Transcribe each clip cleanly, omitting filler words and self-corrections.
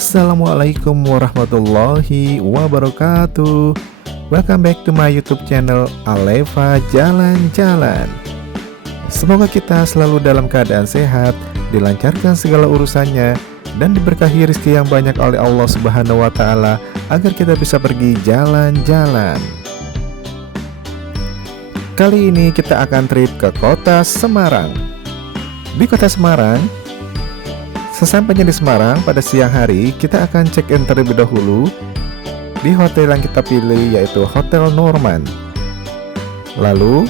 Assalamualaikum warahmatullahi wabarakatuh. Welcome back to my YouTube channel Aleva Jalan-Jalan. Semoga kita selalu dalam keadaan sehat, dilancarkan segala urusannya, dan diberkahi rezeki yang banyak oleh Allah Subhanahu wa Ta'ala agar kita bisa pergi jalan-jalan. Kali ini kita akan trip ke kota Semarang. Di kota Semarang, sesampainya di Semarang pada siang hari, kita akan check-in terlebih dahulu di hotel yang kita pilih, yaitu Hotel Norman. Lalu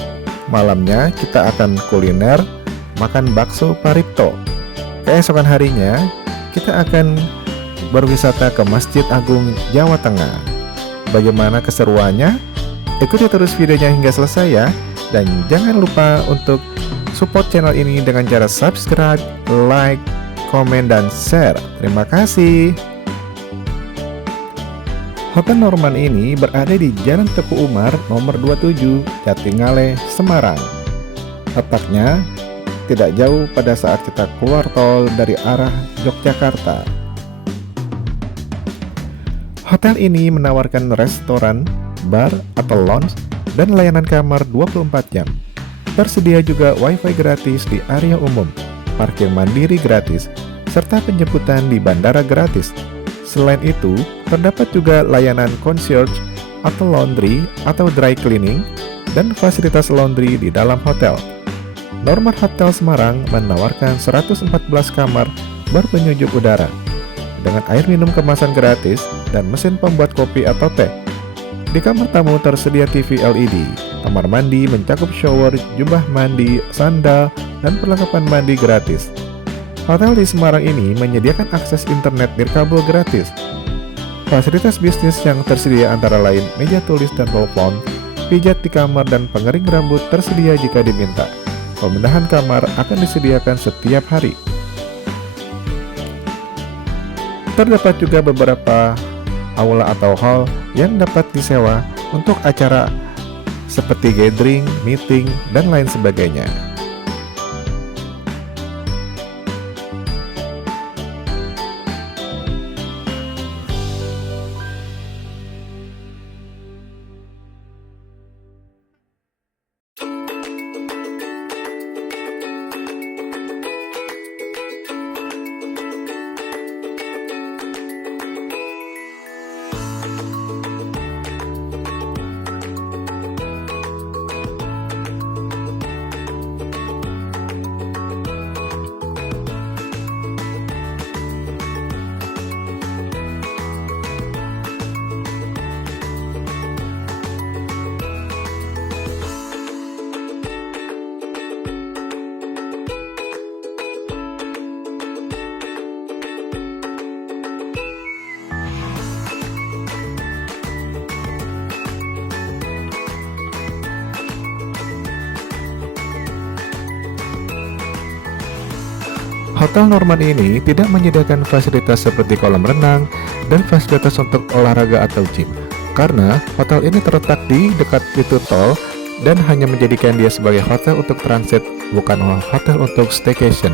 malamnya kita akan kuliner, makan bakso Paripto. Keesokan harinya kita akan berwisata ke Masjid Agung Jawa Tengah. Bagaimana keseruannya? Ikuti terus videonya hingga selesai ya. Dan jangan lupa untuk support channel ini dengan cara subscribe, like, komen, dan share. Terima kasih. Hotel Norman ini berada di Jalan Teguh Umar nomor 27, Jatingaleh, Semarang. Letaknya tidak jauh pada saat kita keluar tol dari arah Yogyakarta. Hotel ini menawarkan restoran, bar atau lounge, dan layanan kamar 24 jam. Tersedia juga wifi gratis di area umum, parkir mandiri gratis, serta penjemputan di bandara gratis. Selain itu, terdapat juga layanan concierge atau laundry atau dry cleaning dan fasilitas laundry di dalam hotel. Norman Hotel Semarang menawarkan 114 kamar berpenyujuk udara dengan air minum kemasan gratis dan mesin pembuat kopi atau teh. Di kamar tamu tersedia TV LED. Kamar mandi mencakup shower, jubah mandi, sandal, dan perlengkapan mandi gratis. Hotel di Semarang ini menyediakan akses internet nirkabel gratis. Fasilitas bisnis yang tersedia antara lain meja tulis dan telepon, pijat di kamar, dan pengering rambut tersedia jika diminta. Pemindahan kamar akan disediakan setiap hari. Terdapat juga beberapa aula atau hall yang dapat disewa untuk acara seperti gathering, meeting, dan lain sebagainya. Hotel Norman ini tidak menyediakan fasilitas seperti kolam renang dan fasilitas untuk olahraga atau gym, karena hotel ini terletak di dekat pintu tol dan hanya menjadikan dia sebagai hotel untuk transit, bukan hotel untuk staycation.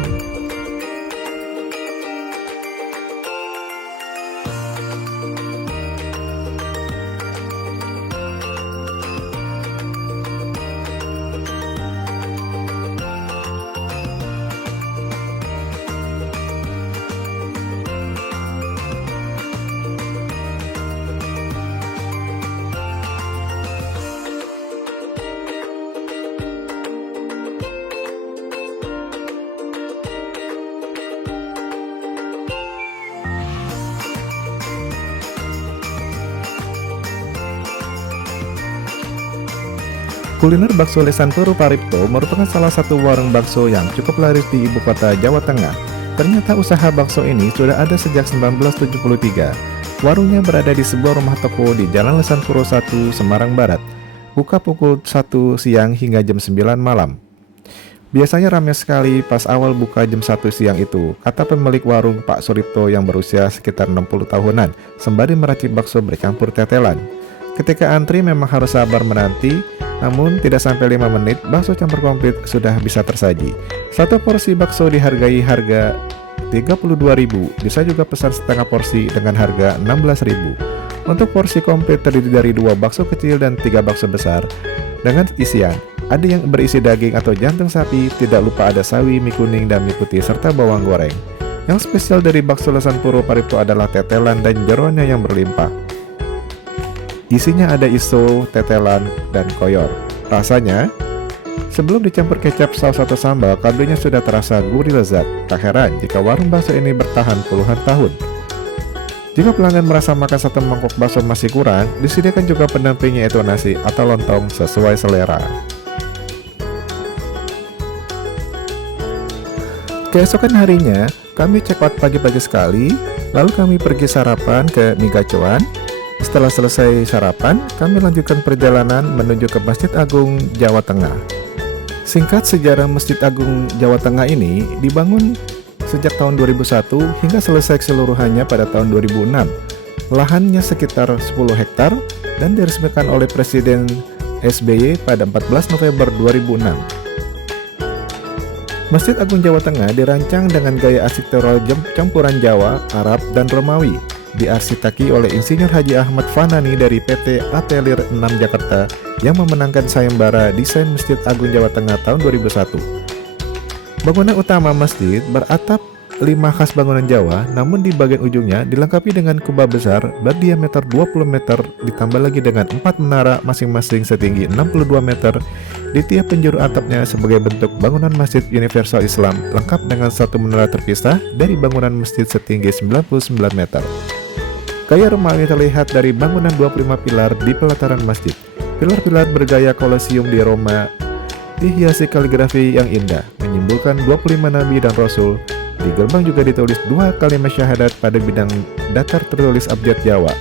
Kuliner bakso Lesan Puru Paripto merupakan salah satu warung bakso yang cukup laris di ibu kota Jawa Tengah. Ternyata usaha bakso ini sudah ada sejak 1973. Warungnya berada di sebuah rumah toko di Jalan Lesan Puru 1, Semarang Barat. Buka pukul 1 siang hingga jam 9 malam. Biasanya ramai sekali pas awal buka jam 1 siang itu, kata pemilik warung Pak Suripto yang berusia sekitar 60 tahunan, sembari meracik bakso bercampur tetelan. Ketika antri memang harus sabar menanti, namun tidak sampai 5 menit bakso campur komplit sudah bisa tersaji. Satu porsi bakso dihargai harga 32.000. Bisa juga pesan setengah porsi dengan harga 16.000. Untuk porsi komplit terdiri dari 2 bakso kecil dan 3 bakso besar dengan isian. Ada yang berisi daging atau jantung sapi, tidak lupa ada sawi, mie kuning, dan mie putih, serta bawang goreng. Yang spesial dari bakso Lesan Puro Paripto adalah tetelan dan jeroannya yang berlimpah. Isinya ada iso, tetelan, dan koyor. Rasanya, sebelum dicampur kecap, saus atau sambal, kaldunya sudah terasa gurih lezat. Tak heran jika warung bakso ini bertahan puluhan tahun. Jika pelanggan merasa makan satu mangkok bakso masih kurang, disediakan juga pendampingnya yaitu nasi atau lontong sesuai selera. Keesokan harinya, kami check out pagi-pagi sekali, lalu kami pergi sarapan ke Mie Gacoan. Setelah selesai sarapan, kami lanjutkan perjalanan menuju ke Masjid Agung Jawa Tengah. Singkat sejarah Masjid Agung Jawa Tengah ini dibangun sejak tahun 2001 hingga selesai keseluruhannya pada tahun 2006. Lahannya sekitar 10 hektar dan diresmikan oleh Presiden SBY pada 14 November 2006. Masjid Agung Jawa Tengah dirancang dengan gaya arsitektural campuran Jawa, Arab, dan Romawi. Diarsiteki oleh Insinyur Haji Ahmad Fanani dari PT Atelier 6 Jakarta yang memenangkan sayembara desain Masjid Agung Jawa Tengah tahun 2001. Bangunan utama masjid beratap 5 khas bangunan Jawa, namun di bagian ujungnya dilengkapi dengan kubah besar berdiameter 20 meter ditambah lagi dengan 4 menara masing-masing setinggi 62 meter di tiap penjuru atapnya sebagai bentuk bangunan Masjid Universal Islam, lengkap dengan satu menara terpisah dari bangunan masjid setinggi 99 meter. Gaya Romawi terlihat dari bangunan 25 pilar di pelataran masjid. Pilar-pilar bergaya Kolosium di Roma dihiasi kaligrafi yang indah, menyimbolkan 25 nabi dan rasul. Di gerbang juga ditulis 2 kalimat syahadat pada bidang datar tertulis abjad Jawa.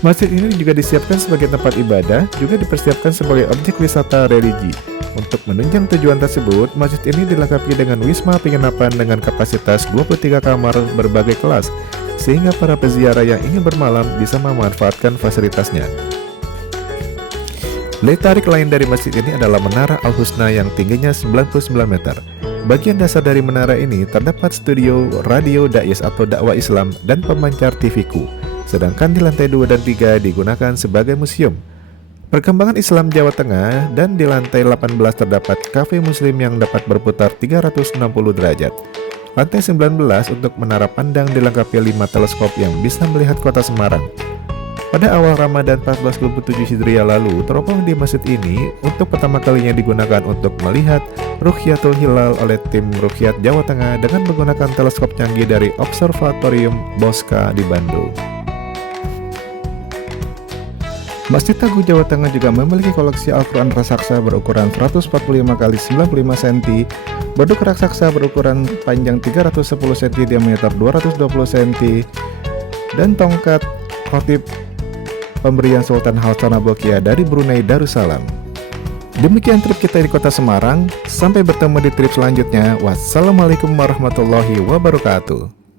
Masjid ini juga disiapkan sebagai tempat ibadah, juga dipersiapkan sebagai objek wisata religi. Untuk menunjang tujuan tersebut, masjid ini dilengkapi dengan wisma penginapan dengan kapasitas 23 kamar berbagai kelas, sehingga para peziarah yang ingin bermalam bisa memanfaatkan fasilitasnya. Daya tarik lain dari masjid ini adalah Menara Al-Husna yang tingginya 99 meter. Bagian dasar dari menara ini terdapat studio radio Dais atau dakwah Islam dan pemancar TV-ku. Sedangkan di lantai 2 dan 3 digunakan sebagai museum perkembangan Islam Jawa Tengah, dan di lantai 18 terdapat kafe muslim yang dapat berputar 360 derajat. Lantai 19 untuk menara pandang dilengkapi 5 teleskop yang bisa melihat kota Semarang. Pada awal Ramadan 1427 Hijriah lalu, teropong di masjid ini untuk pertama kalinya digunakan untuk melihat Ruqyatul Hilal oleh tim Ruqyat Jawa Tengah dengan menggunakan teleskop canggih dari Observatorium Bosca di Bandung. Masjid Agung Jawa Tengah juga memiliki koleksi Al-Quran raksasa berukuran 145 x 95 cm, beduk raksasa berukuran panjang 310 cm, diameter 220 cm, dan tongkat khotib pemberian Sultan Hasan Bolkiah dari Brunei Darussalam. Demikian trip kita di kota Semarang. Sampai bertemu di trip selanjutnya. Wassalamualaikum warahmatullahi wabarakatuh.